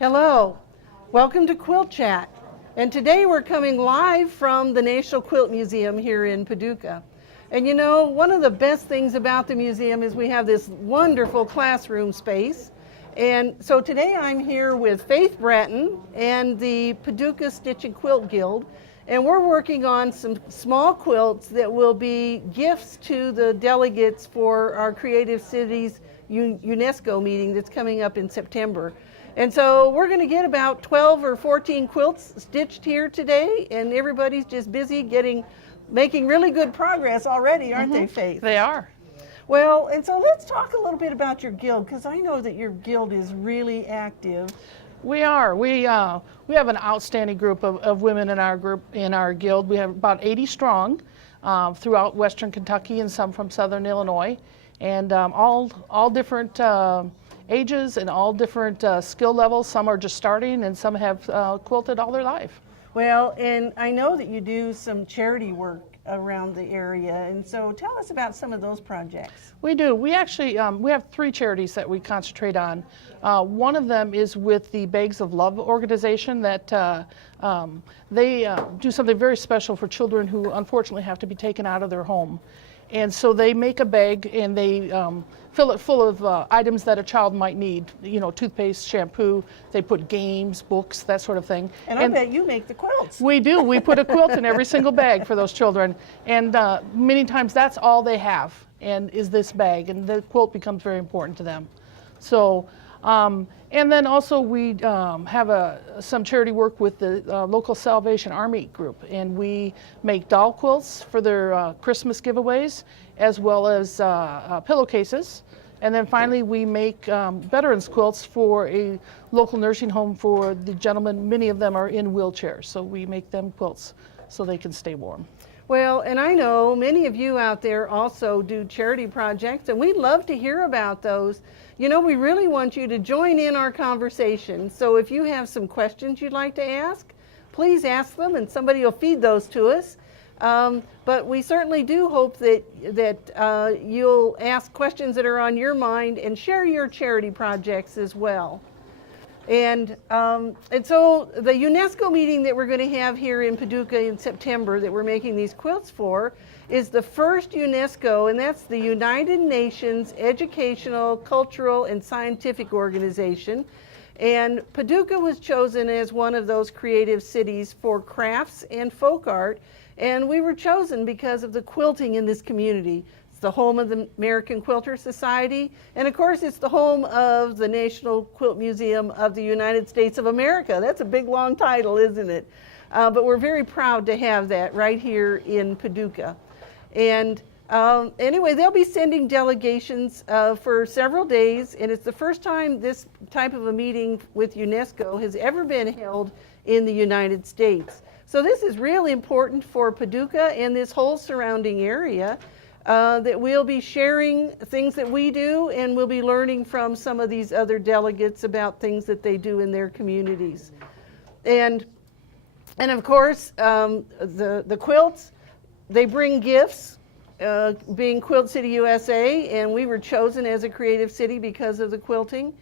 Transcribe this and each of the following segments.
Hello, welcome to Quilt Chat. And today we're coming live from the National Quilt Museum here in Paducah. And you know, one of the best things about the museum is we have this wonderful classroom space. And so today I'm here with Faith Bratton and the Paducah Stitch and Quilt Guild. And we're working on some small quilts that will be gifts to the delegates for our Creative Cities UNESCO meeting that's coming up in September. And so we're going to get about 12 or 14 quilts stitched here today, and everybody's just busy making really good progress already, aren't they, Faith? They are. Well, and so let's talk a little bit about your guild, because I know that your guild is really active. We are. We have an outstanding group of women in our guild. We have about 80 strong throughout Western Kentucky and some from Southern Illinois, and all different ages and all different skill levels. Some are just starting, and some have quilted all their life. Well, and I know that you do some charity work around the area, and so tell us about some of those projects. We do. We actually we have 3 charities that we concentrate on. One of them is with the Bags of Love organization that they do something very special for children who unfortunately have to be taken out of their home. And so they make a bag and they fill it full of items that a child might need, you know, toothpaste, shampoo. They put games, books, that sort of thing. And I bet you make the quilts. We do. We put a quilt in every single bag for those children. And many times that's all they have, and is this bag. And the quilt becomes very important to them. So, and then also we have some charity work with the local Salvation Army group, and we make doll quilts for their Christmas giveaways, as well as pillowcases. And then finally we make veterans quilts for a local nursing home for the gentlemen. Many of them are in wheelchairs, so we make them quilts so they can stay warm. Well, and I know many of you out there also do charity projects, and we'd love to hear about those. You know, we really want you to join in our conversation. So if you have some questions you'd like to ask, please ask them, and somebody will feed those to us. But we certainly do hope that you'll ask questions that are on your mind and share your charity projects as well. And so the UNESCO meeting that we're going to have here in Paducah in September that we're making these quilts for is the first UNESCO, and that's the United Nations Educational, Cultural, and Scientific Organization. And Paducah was chosen as one of those creative cities for crafts and folk art. And we were chosen because of the quilting in this community. It's the home of the American Quilter Society, and of course it's the home of the National Quilt Museum of the United States of America. That's a big long title, isn't it? But we're very proud to have that right here in Paducah. And anyway, they'll be sending delegations for several days, and it's the first time this type of a meeting with UNESCO has ever been held in the United States. So this is really important for Paducah and this whole surrounding area. That we'll be sharing things that we do, and we'll be learning from some of these other delegates about things that they do in their communities. And of course, the quilts, they bring gifts, being Quilt City USA, and we were chosen as a creative city because of the quilting.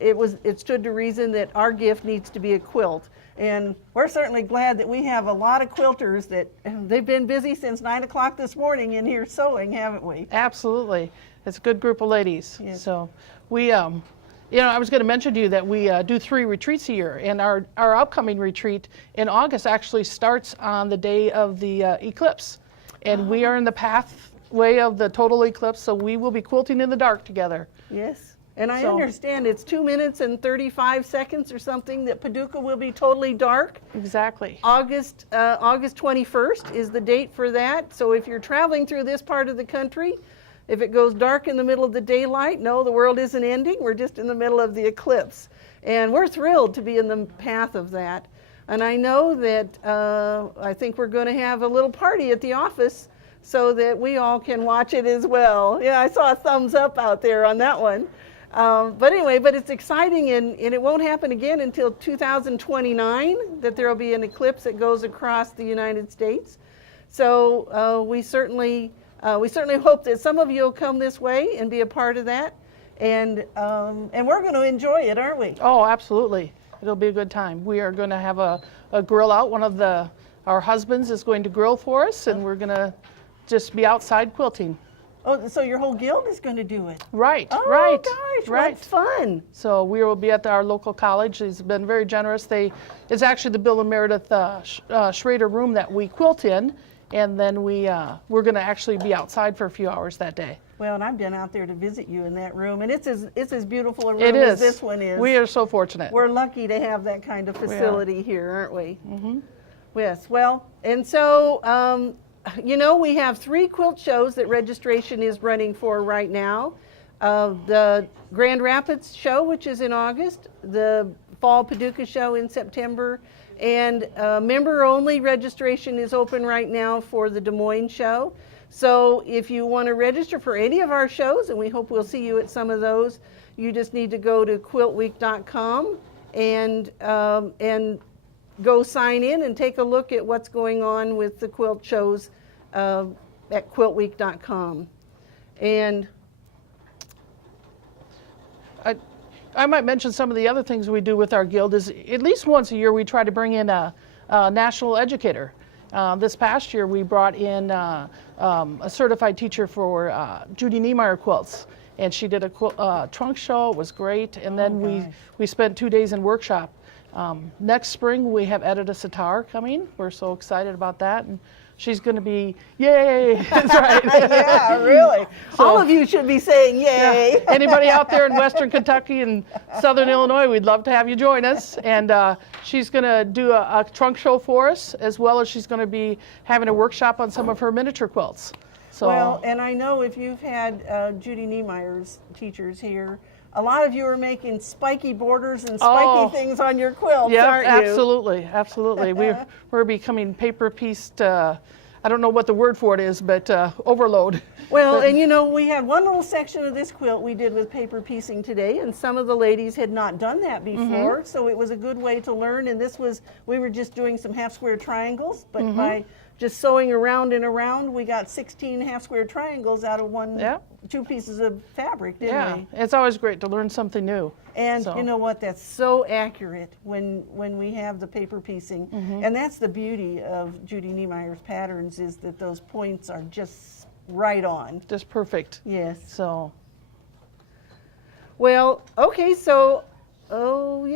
It stood to reason that our gift needs to be a quilt. And we're certainly glad that we have a lot of quilters that they've been busy since 9 o'clock this morning in here sewing, haven't we? Absolutely. It's a good group of ladies. Yes. So we, you know, I was going to mention to you that we do 3 retreats a year, and our upcoming retreat in August actually starts on the day of the eclipse. And we are in the pathway of the total eclipse, so we will be quilting in the dark together. Yes. And I understand it's 2 minutes and 35 seconds or something that Paducah will be totally dark. Exactly. August 21st is the date for that. So if you're traveling through this part of the country, if it goes dark in the middle of the daylight, no, the world isn't ending. We're just in the middle of the eclipse. And we're thrilled to be in the path of that. And I know that I think we're going to have a little party at the office so that we all can watch it as well. Yeah, I saw a thumbs up out there on that one. But anyway, it's exciting, and it won't happen again until 2029 that there will be an eclipse that goes across the United States. So we certainly hope that some of you will come this way and be a part of that. and we're going to enjoy it, aren't we? Oh, absolutely. It'll be a good time. We are going to have a grill out. One of our husbands is going to grill for us, and we're going to just be outside quilting. Oh, so your whole guild is going to do it? Right, Oh, right. gosh, right. what's fun. So we will be at our local college. He's been very generous. It's actually the Bill and Meredith Schrader room that we quilt in, and then we're going to actually be outside for a few hours that day. Well, and I've been out there to visit you in that room, and it's as beautiful a room It as is. this one is. We are so fortunate. We're lucky to have that kind of facility here, aren't we? Mm-hmm. Yes, well, and so, we have 3 quilt shows that registration is running for right now. The Grand Rapids show, which is in August, the Fall Paducah show in September, and member-only registration is open right now for the Des Moines show. So if you want to register for any of our shows, and we hope we'll see you at some of those, you just need to go to quiltweek.com and go sign in and take a look at what's going on with the quilt shows at quiltweek.com. And I might mention some of the other things we do with our guild is at least once a year we try to bring in a national educator. This past year we brought in a certified teacher for Judy Niemeyer quilts, and she did a trunk show. It was great, and then we spent 2 days in workshop. Next spring we have Edita Sitar coming. We're so excited about that, and she's going to be, yay! That's right. yeah, really. All of you should be saying yay. Yeah. Anybody out there in Western Kentucky and Southern Illinois, we'd love to have you join us. And she's going to do a trunk show for us, as well as she's going to be having a workshop on some of her miniature quilts. So, Well, and I know if you've had Judy Niemeyer's teachers here, a lot of you are making spiky borders and spiky things on your quilts, aren't you? Absolutely, absolutely. We're becoming paper pieced. I don't know what the word for it is, but overload. Well, and we had one little section of this quilt we did with paper piecing today, and some of the ladies had not done that before, so it was a good way to learn. And we were just doing some half square triangles, but by just sewing around and around, we got 16 half square triangles out of 2 pieces of fabric, didn't we? It's always great to learn something new. And you know what? That's so accurate when we have the paper piecing. And that's the beauty of Judy Niemeyer's patterns, is that those points are just right on. Just perfect. Yes. So. Well, okay, so, so.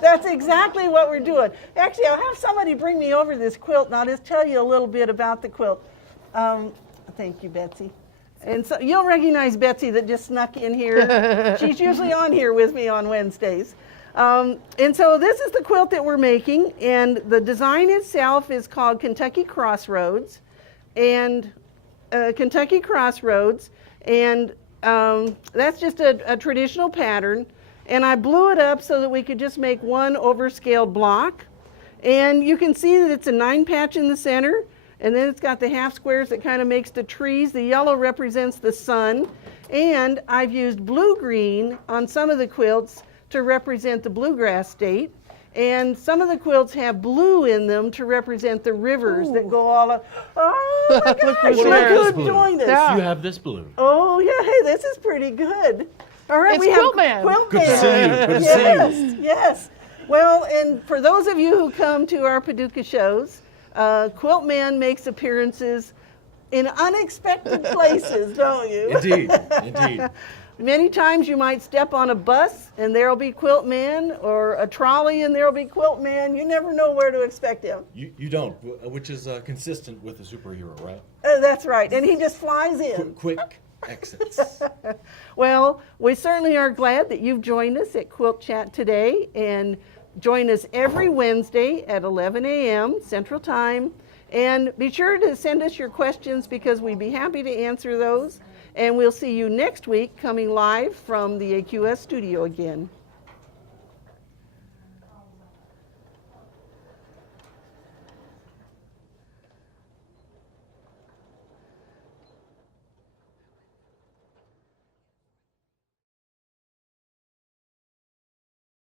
That's exactly what we're doing. Actually, I'll have somebody bring me over this quilt, and I'll just tell you a little bit about the quilt. Thank you, Betsy. And so you'll recognize Betsy that just snuck in here. She's usually on here with me on Wednesdays. And so this is the quilt that we're making, and the design itself is called Kentucky Crossroads, and that's just a traditional pattern. And I blew it up so that we could just make one overscaled block. And you can see that it's a 9 patch in the center, and then it's got the half squares that kind of makes the trees. The yellow represents the sun, and I've used blue-green on some of the quilts to represent the bluegrass state. And some of the quilts have blue in them to represent the rivers that go all up. Oh my gosh, look who joined us. Yeah. You have this blue. Oh yeah, hey, this is pretty good. All right, It's we have Quilt Man. Quilt Good to Man. see you. Good to see you. Yes. Well, and for those of you who come to our Paducah shows, Quilt Man makes appearances in unexpected places, don't you? Indeed, indeed. Many times you might step on a bus and there'll be Quilt Man, or a trolley and there'll be Quilt Man. You never know where to expect him. You don't, which is consistent with a superhero, right? That's right, and he just flies in. Quick exits. Well, we certainly are glad that you've joined us at Quilt Chat today, and join us every Wednesday at 11 a.m. Central Time. And be sure to send us your questions, because we'd be happy to answer those. And we'll see you next week, coming live from the AQS studio again.